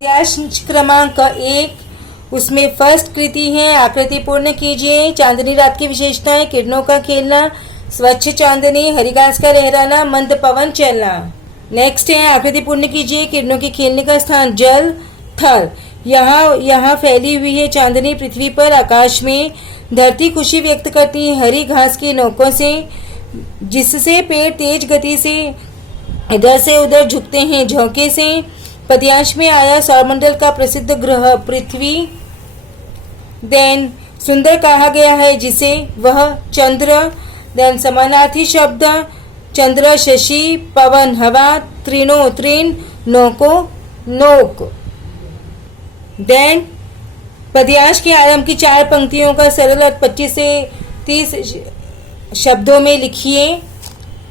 पद्यांश क्रमांक 1, उसमें फर्स्ट कृति है आकृति पूर्ण कीजिए। चांदनी रात की विशेषताएं, किरणों का खेलना, स्वच्छ चांदनी, हरी घास का लहराना, मंद पवन चलना। नेक्स्ट है आकृति पूर्ण कीजिए। किरणों के खेलने का स्थान जल थल, यहाँ फैली हुई है चांदनी पृथ्वी पर आकाश में। धरती खुशी व्यक्त करती है हरी घास की नोकों से, जिससे पेड़ तेज गति से इधर से उधर झुकते हैं झोंके से। पद्यांश में आया सौरमंडल का प्रसिद्ध ग्रह पृथ्वी। देन सुंदर कहा गया है जिसे वह चंद्र। देन समानार्थी शब्द चंद्र शशि, पवन हवा, तृणो तृण, नोको नोक। देन पद्यांश के आरंभ की 4 पंक्तियों का सरल अर्थ 25 से 30 शब्दों में लिखिए।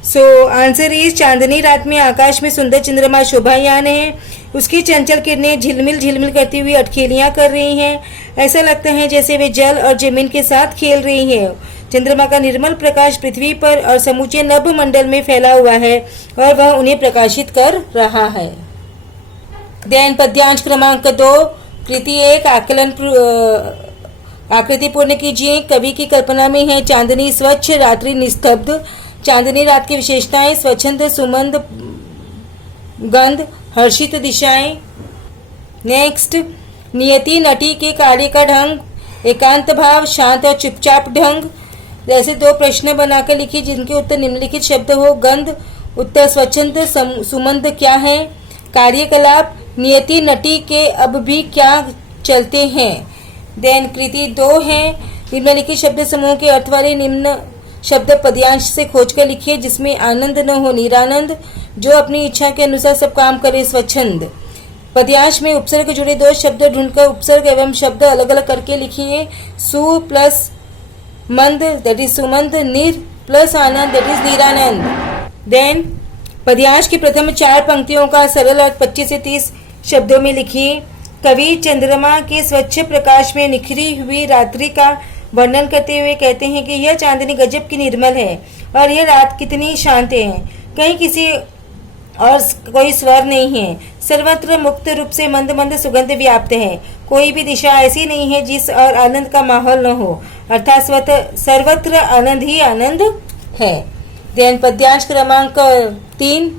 सो आंसर इज चांदनी रात में आकाश में सुंदर चंद्रमा शोभायान है। उसकी चंचल किरणें झिलमिल झिलमिल करती हुई अटखेलियां कर रही हैं। ऐसा लगता है जैसे वे जल और जमीन के साथ खेल रही हैं। चंद्रमा का निर्मल प्रकाश पृथ्वी पर और समूचे नभ मंडल में फैला हुआ है और वह उन्हें प्रकाशित कर रहा है। देन पद्यांश क्रमांक 2, कृति 1 आकलन आकृति पूर्ण कीजिए। कवि की कल्पना में है चांदनी स्वच्छ, रात्रि निस्तब्ध। चांदनी रात की विशेषताएं स्वच्छंद, सुमंद गंध, हर्षित दिशाएं। नेक्स्ट नियति नटी के कार्य का ढंग, एकांत भाव, शांत और चुपचाप ढंग। जैसे 2 प्रश्न बनाकर लिखिए जिनके उत्तर निम्नलिखित शब्द हो। गंध, उत्तर स्वच्छंद, सुमंद क्या है? कार्यकलाप, नियति नटी के अब भी क्या चलते हैं। देन कृति 2 है। निम्नलिखित शब्द समूह के अर्थ वाले निम्न शब्द पद्यांश से खोजकर लिखिए जिसमें आनंद न हो, निरानंद। जो अपनी इच्छा के अनुसार सब काम करे, स्वच्छंद। पद्यांश में उपसर्ग जुड़े 2 शब्द ढूंढकर उपसर्ग एवं शब्द अलग अलग करके लिखिए। सु प्लस मंद दैट इज सुमंद, निर प्लस आनंद दैट इज निरानंद। देन पद्यांश की प्रथम 4 पंक्तियों का सरल अर्थ 25 से 30 शब्दों में लिखिए। कवि चंद्रमा के स्वच्छ प्रकाश में निखरी हुई रात्रि का वर्णन करते हुए कहते हैं कि यह चांदनी गजब की निर्मल है और यह रात कितनी शांत है। कहीं किसी और कोई स्वर नहीं है। सर्वत्र मुक्त रूप से मंद मंद सुगंध व्याप्त है। कोई भी दिशा ऐसी नहीं है जिस और आनंद का माहौल न हो, अर्थात सर्वत्र आनंद ही आनंद है। देन पद्यांश क्रमांक 3,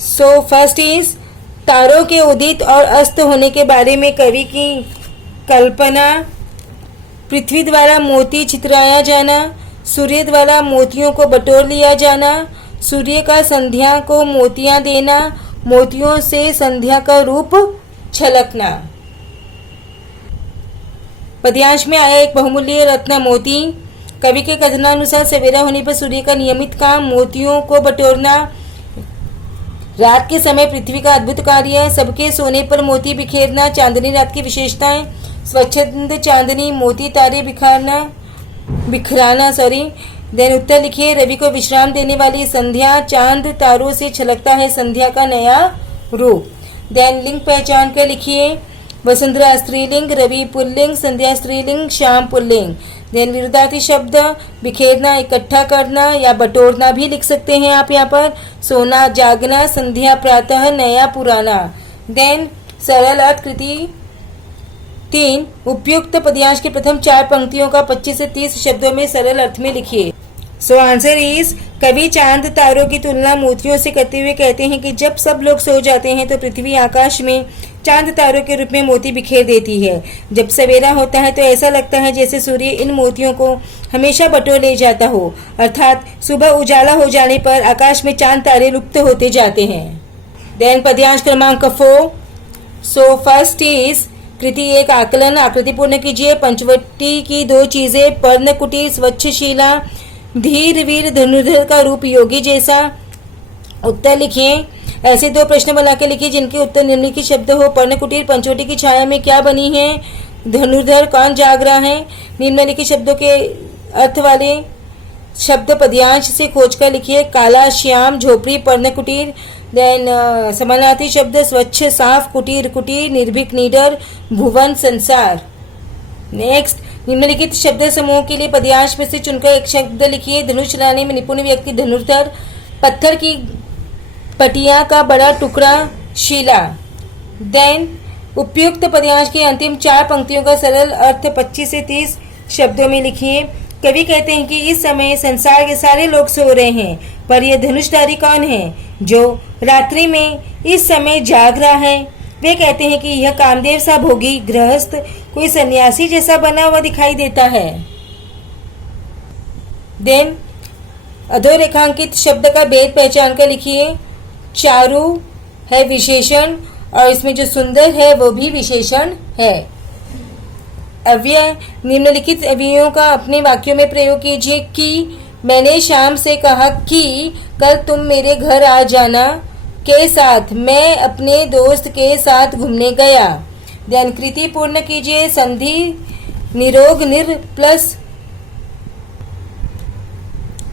सो फर्स्ट इज तारों के उदित और अस्त होने के बारे में कवि की कल्पना। पृथ्वी द्वारा मोती चितराया जाना, सूर्य द्वारा मोतियों को बटोर लिया जाना, सूर्य का संध्या को मोतियां देना, मोतियों से संध्या का रूप छलकना। पद्यांश में आया एक बहुमूल्य रत्न मोती। कवि के कथनानुसार सवेरा होने पर सूर्य का नियमित काम मोतियों को बटोरना। रात के समय पृथ्वी का अद्भुत कार्य, सबके सोने पर मोती बिखेरना। चांदनी रात की विशेषताएं स्वच्छंद चांदनी, मोती तारे बिखराना। देन उत्तर लिखिए। रवि को विश्राम देने वाली संध्या, चांद तारों से छलकता है संध्या का नया रूप। देन लिंग पहचान कर लिखिए। वसुंधरा स्त्रीलिंग, रवि पुल्लिंग, संध्या स्त्रीलिंग, शाम पुल्लिंग। देन विरुद्धार्थी शब्द बिखेरना, इकट्ठा करना या बटोरना भी लिख सकते हैं आप यहाँ पर। सोना जागना, संध्या प्रातः, नया पुराना। देन सरल अर्थ कृति 3 उपयुक्त पद्यांश की प्रथम 4 पंक्तियों का 25 से 30 शब्दों में सरल अर्थ में लिखिए। सो आंसर इज कवि चांद तारों की तुलना मोतियों से करते हुए कहते हैं कि जब सब लोग सो जाते हैं तो पृथ्वी आकाश में चांद तारों के रूप में मोती बिखेर देती है। जब सवेरा होता है तो ऐसा लगता है जैसे सूर्य इन मोतियों को हमेशा बटोर ले जाता हो, अर्थात सुबह उजाला हो जाने पर आकाश में चांद तारे लुप्त होते जाते हैं। देन पद्यांश क्रमांक 4, सो फर्स्ट इज कृति 1 आकलन आकृति पूर्ण कीजिए। पंचवटी की 2 चीजें, पर्ण कुटीर स्वच्छ शिला, धीर वीर धनुर्धर का रूप योगी जैसा। उत्तर लिखिए। ऐसे 2 प्रश्न बना के लिखिए जिनके उत्तर निम्नलिखित शब्द हो। पर्ण कुटीर पंचवटी की छाया में क्या बनी है? धनुर्धर कौन जाग रहा है? निम्नलिखित शब्दों के अर्थ वाले शब्द पद्यांश से खोजकर लिखिए। काला श्याम, झोपड़ी, पर्ण कुटीर। देन समानार्थी शब्द स्वच्छ साफ, कुटीर कुटीर, निर्भीक निडर, भुवन संसार। नेक्स्ट निम्नलिखित शब्द समूह के लिए पदयांश में से चुनकर एक शब्द लिखिए। धनुष चलाने में निपुण व्यक्ति धनुर्धर, पत्थर की पटिया का बड़ा टुकड़ा शिला। देन उपयुक्त पदयांश की अंतिम 4 पंक्तियों का सरल अर्थ 25 से 30 शब्दों में लिखिए। कवि कहते हैं कि इस समय संसार के सारे लोग सो रहे हैं, पर यह धनुषधारी कौन है जो रात्रि में इस समय जाग रहा है? वे कहते हैं कि यह कामदेव सा भोगी गृहस्थ कोई सन्यासी जैसा बना हुआ दिखाई देता है। देन अधोरेखांकित शब्द का भेद पहचान कर लिखिए। चारु है विशेषण और इसमें जो सुंदर है वो भी विशेषण है। अव्यय निम्नलिखित अव्ययों का अपने वाक्यों में प्रयोग कीजिए कि मैंने शाम से कहा कि कल तुम मेरे घर आ जाना के साथ मैं अपने दोस्त के साथ घूमने गया। ध्यान कृति पूर्ण कीजिए। संधि निरोग निर प्लस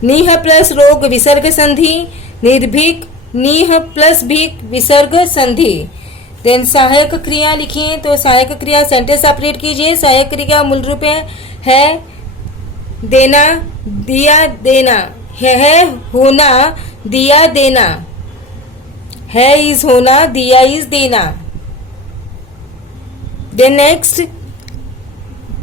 निह प्लस रोग विसर्ग संधि, निर्भीक निह प्लस भीक विसर्ग संधि। देन सहायक क्रिया लिखिए। तो सहायक क्रिया सेंटेंस सेपरेट कीजिए। सहायक क्रिया मूल रूप है देना, दिया, देना। है होना, दिया, देना। है इज होना, दिया इज देना। देन नेक्स्ट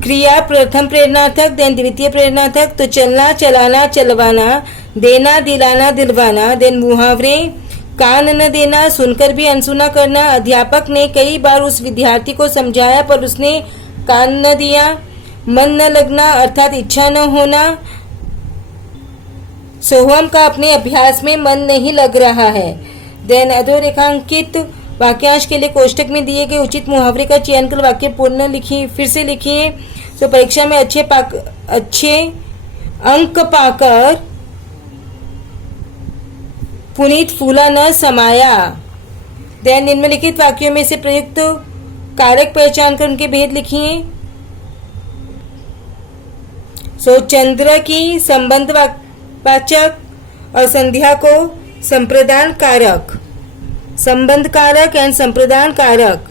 क्रिया प्रथम प्रेरणार्थक, देन द्वितीय प्रेरणार्थक। तो चलना, चलाना, चलवाना, देना, दिलाना, दिलवाना। देन मुहावरे कान न देना, सुनकर भी अनसुना करना। अध्यापक ने कई बार उस विद्यार्थी को समझाया पर उसने कान न दिया। मन न लगना अर्थात इच्छा न होना। सोहम का अपने अभ्यास में मन नहीं लग रहा है। देन अधोरेखांकित वाक्यांश के लिए कोष्टक में दिए गए उचित मुहावरे का चयन कर वाक्य पूर्ण लिखिए। फिर से लिखिए। तो परीक्षा में अच्छे अंक पाकर पुनीत फूला न समाया। देन निम्नलिखित वाक्यों में से प्रयुक्त कारक पहचान कर उनके भेद लिखिए। सो चंद्र की संबंध वाचक और संध्या को संप्रदान कारक, संबंध कारक एंड संप्रदान कारक।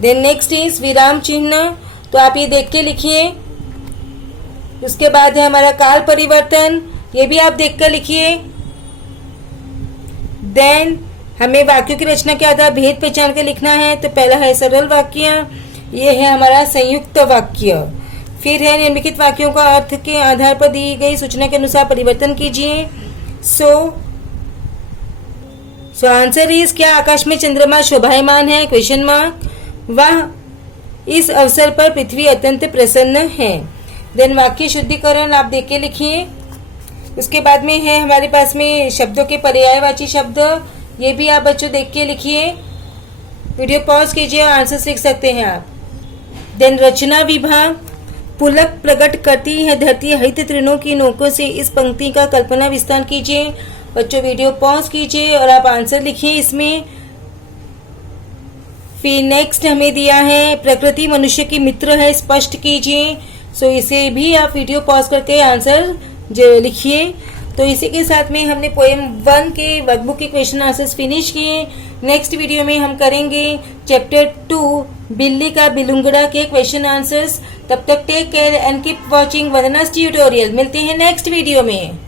देन नेक्स्ट इज विराम चिन्ह। तो आप ये देख के लिखिए। उसके बाद है हमारा काल परिवर्तन, ये भी आप देख कर लिखिए। देन हमें वाक्यों की रचना के आधार भेद पहचान के लिखना है। तो पहला है सरल वाक्य, ये है हमारा संयुक्त वाक्य। फिर है निम्नलिखित वाक्यों का अर्थ के आधार पर दी गई सूचना के अनुसार परिवर्तन कीजिए। सो आंसर इज क्या आकाश में चंद्रमा शोभायमान है? Question mark. वह इस अवसर पर पृथ्वी अत्यंत प्रसन्न है। देन वाक्य शुद्धिकरण आप देख के लिखिए। उसके बाद में है हमारे पास में शब्दों के पर्यायवाची शब्द, ये भी आप बच्चों देख के लिखिए। वीडियो पॉज कीजिए और आंसर लिख सकते हैं आप। देन रचना विभाग, पुलक प्रकट करती है धरती हरित तृणों की नोकों से। इस पंक्ति का कल्पना विस्तार कीजिए। बच्चों वीडियो पॉज कीजिए और आप आंसर लिखिए इसमें। फिर नेक्स्ट हमें दिया है प्रकृति मनुष्य की मित्र है, स्पष्ट कीजिए। सो इसे भी आप वीडियो पॉज करके आंसर लिखिए। तो इसी के साथ में हमने पोएम 1 के वर्कबुक के क्वेश्चन आंसर्स फिनिश किए। नेक्स्ट वीडियो में हम करेंगे चैप्टर 2 बिल्ली का बिलुंगड़ा के क्वेश्चन आंसर्स। तब तक take care and keep watching Vandana's tutorial. मिलते हैं नेक्स्ट वीडियो में।